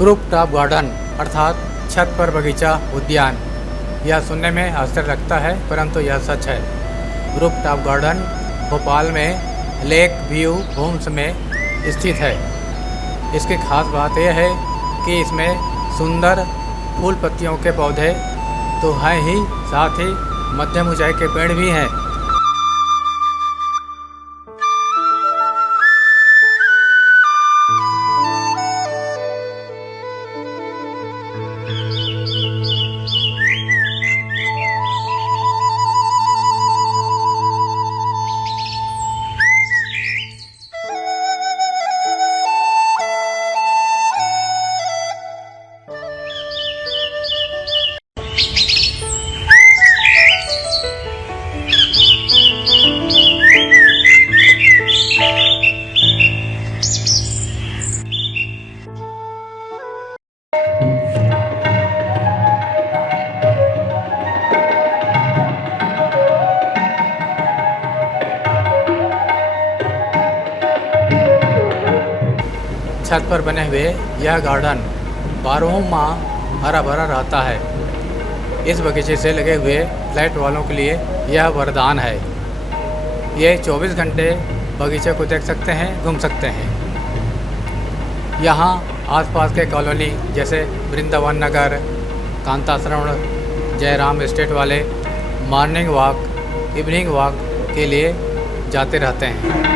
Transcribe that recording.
Roof top garden अर्थात छत पर बगीचा उद्यान। यह सुनने में आश्चर्य लगता है, परंतु यह सच है। रूफ टॉप गार्डन भोपाल में लेक व्यू होम्स में स्थित है। इसकी खास बात यह है कि इसमें सुंदर फूल पत्तियों के पौधे तो हैं ही, साथ ही मध्यम ऊंचाई के पेड़ भी हैं। छत पर बने हुए यह गार्डन 12 माह हरा भरा रहता है। इस बगीचे से लगे हुए फ्लैट वालों के लिए यह वरदान है। ये 24 घंटे बगीचे को देख सकते हैं, घूम सकते हैं। यहाँ आसपास के कॉलोनी जैसे वृंदावन नगर, कांताश्रवण, जयराम एस्टेट वाले मॉर्निंग वॉक, इवनिंग वॉक के लिए जाते रहते हैं।